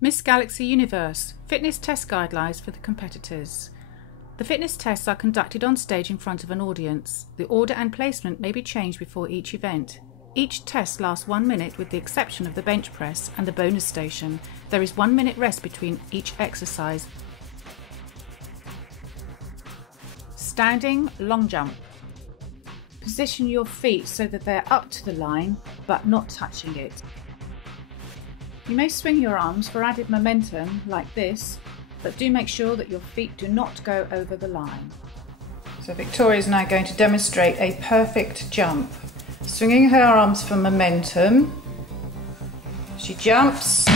Miss Galaxy Universe Fitness Test Guidelines for the Competitors. The fitness tests are conducted on stage in front of an audience. The order and placement may be changed before each event. Each test lasts 1 minute with the exception of the bench press and the bonus station. There is 1 minute rest between each exercise. Standing long jump. Position your feet so that they're up to the line but not touching it. You may swing your arms for added momentum like this, but do make sure that your feet do not go over the line. So Victoria is now going to demonstrate a perfect jump. Swinging her arms for momentum. She jumps.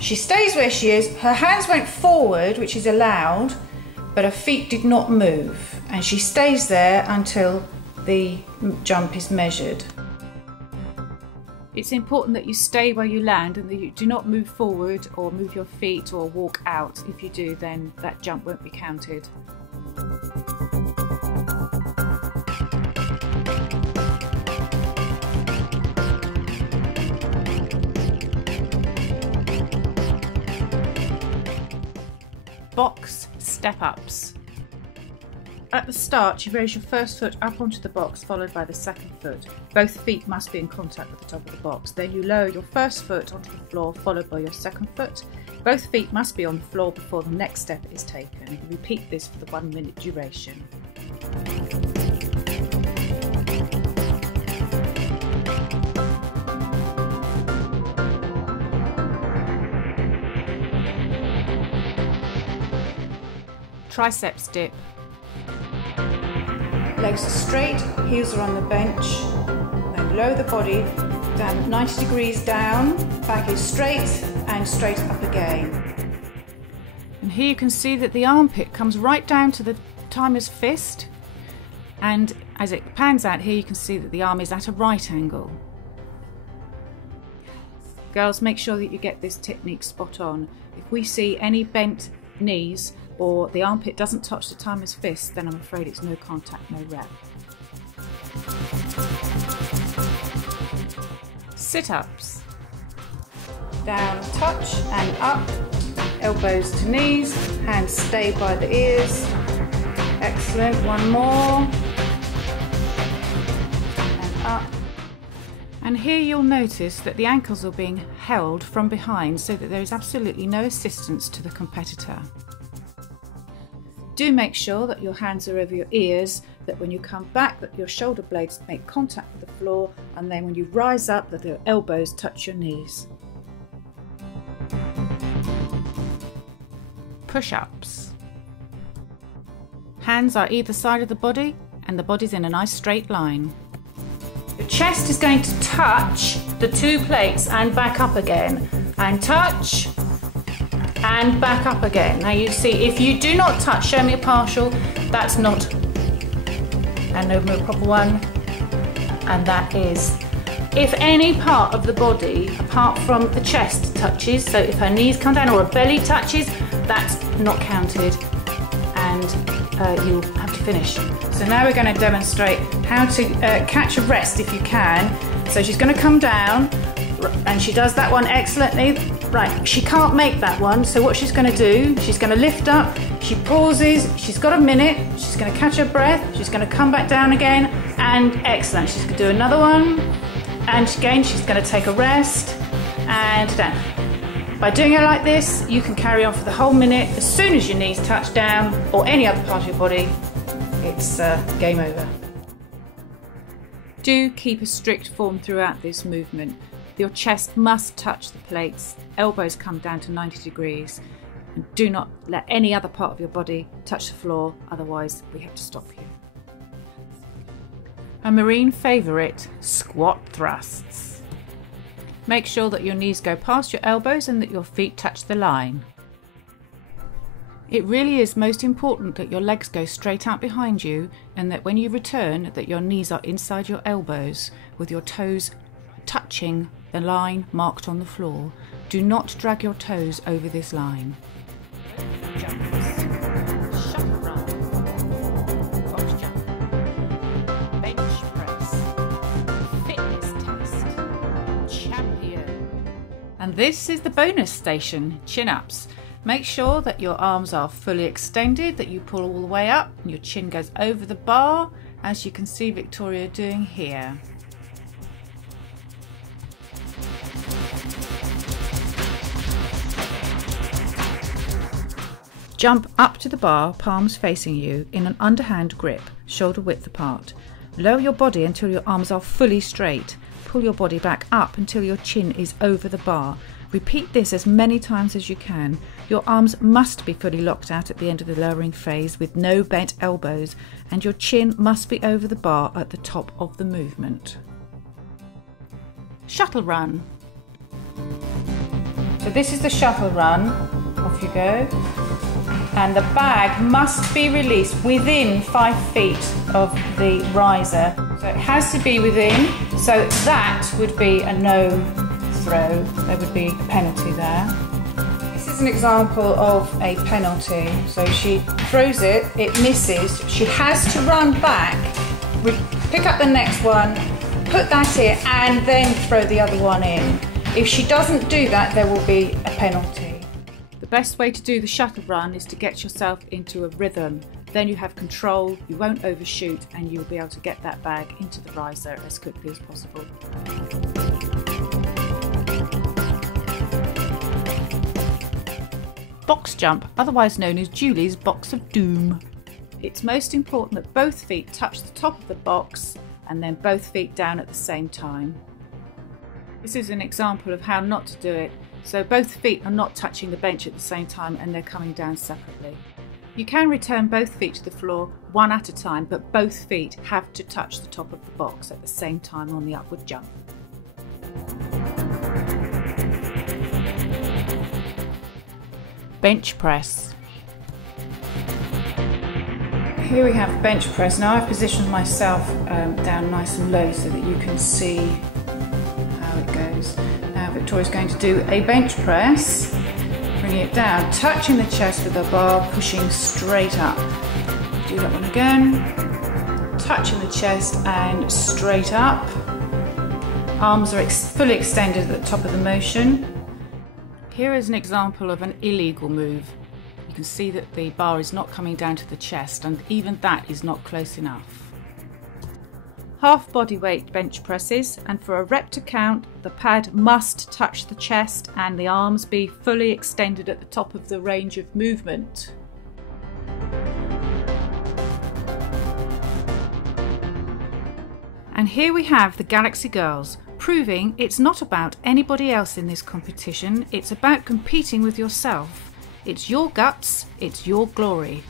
She stays where she is. Her hands went forward, which is allowed, but her feet did not move. And she stays there until the jump is measured. It's important that you stay where you land and that you do not move forward or move your feet or walk out. If you do, then that jump won't be counted. Box step-ups. At the start, you raise your first foot up onto the box, followed by the second foot. Both feet must be in contact with the top of the box. Then you lower your first foot onto the floor, followed by your second foot. Both feet must be on the floor before the next step is taken. Repeat this for the 1 minute duration. Triceps dip. Legs are straight, heels are on the bench, then lower the body down 90 degrees down, back is straight and straight up again. And here you can see that the armpit comes right down to the timer's fist, and as it pans out here you can see that the arm is at a right angle. Girls, make sure that you get this technique spot on. If we see any bent knees or the armpit doesn't touch the timer's fist, then I'm afraid it's no contact, no rep. Sit-ups. Down, touch and up, elbows to knees, hands stay by the ears. Excellent, one more. And up. And here you'll notice that the ankles are being held from behind so that there is absolutely no assistance to the competitor. Do make sure that your hands are over your ears, that when you come back that your shoulder blades make contact with the floor, and then when you rise up that your elbows touch your knees. Push-ups. Hands are either side of the body and the body's in a nice straight line. Your chest is going to touch the two plates and back up again, and touch and back up again. Now you see, if you do not touch, show me a partial, that's not, and over a proper one, and that is. If any part of the body apart from the chest touches, so if her knees come down or her belly touches, that's not counted, and you'll have to finish. So now we're going to demonstrate how to catch a rest if you can. So she's going to come down, and she does that one excellently. Right, she can't make that one, so what she's going to do, she's going to lift up, she pauses, she's got a minute, she's going to catch her breath, she's going to come back down again, and excellent. She's going to do another one, and again she's going to take a rest, and down. By doing it like this, you can carry on for the whole minute. As soon as your knees touch down, or any other part of your body, it's game over. Do keep a strict form throughout this movement. Your chest must touch the plates, elbows come down to 90 degrees, and do not let any other part of your body touch the floor, otherwise we have to stop you. A marine favourite, squat thrusts. Make sure that your knees go past your elbows and that your feet touch the line. It really is most important that your legs go straight out behind you, and that when you return that your knees are inside your elbows with your toes touching the line marked on the floor. Do not drag your toes over this line. Shuffle run, box jump, bench press, fitness test, champion. And And this is the bonus station, chin-ups. Make sure that your arms are fully extended, that you pull all the way up and your chin goes over the bar, as you can see Victoria doing here. Jump up to the bar, palms facing you, in an underhand grip, shoulder width apart. Lower your body until your arms are fully straight. Pull your body back up until your chin is over the bar. Repeat this as many times as you can. Your arms must be fully locked out at the end of the lowering phase with no bent elbows, and your chin must be over the bar at the top of the movement. Shuttle run. So this is the shuttle run. Off you go. And the bag must be released within 5 feet of the riser. So it has to be within, so that would be a no throw. There would be a penalty there. This is an example of a penalty. So she throws it, it misses. She has to run back, pick up the next one, put that in, and then throw the other one in. If she doesn't do that, there will be a penalty. The best way to do the shuttle run is to get yourself into a rhythm. Then you have control, you won't overshoot, and you'll be able to get that bag into the riser as quickly as possible. Box jump, otherwise known as Julie's box of doom. It's most important that both feet touch the top of the box and then both feet down at the same time. This is an example of how not to do it. So both feet are not touching the bench at the same time and they're coming down separately. You can return both feet to the floor one at a time, but both feet have to touch the top of the box at the same time on the upward jump. Bench press. Here we have bench press. Now I've positioned myself down nice and low so that you can see how it goes. Now Victoria's going to do a bench press, bringing it down, touching the chest with the bar, pushing straight up. Do that one again, touching the chest and straight up. Arms are fully extended at the top of the motion. Here is an example of an illegal move. You can see that the bar is not coming down to the chest, and even that is not close enough. Half body weight bench presses, and for a rep to count, the pad must touch the chest and the arms be fully extended at the top of the range of movement. And here we have the Galaxy Girls, proving it's not about anybody else in this competition, it's about competing with yourself. It's your guts, it's your glory.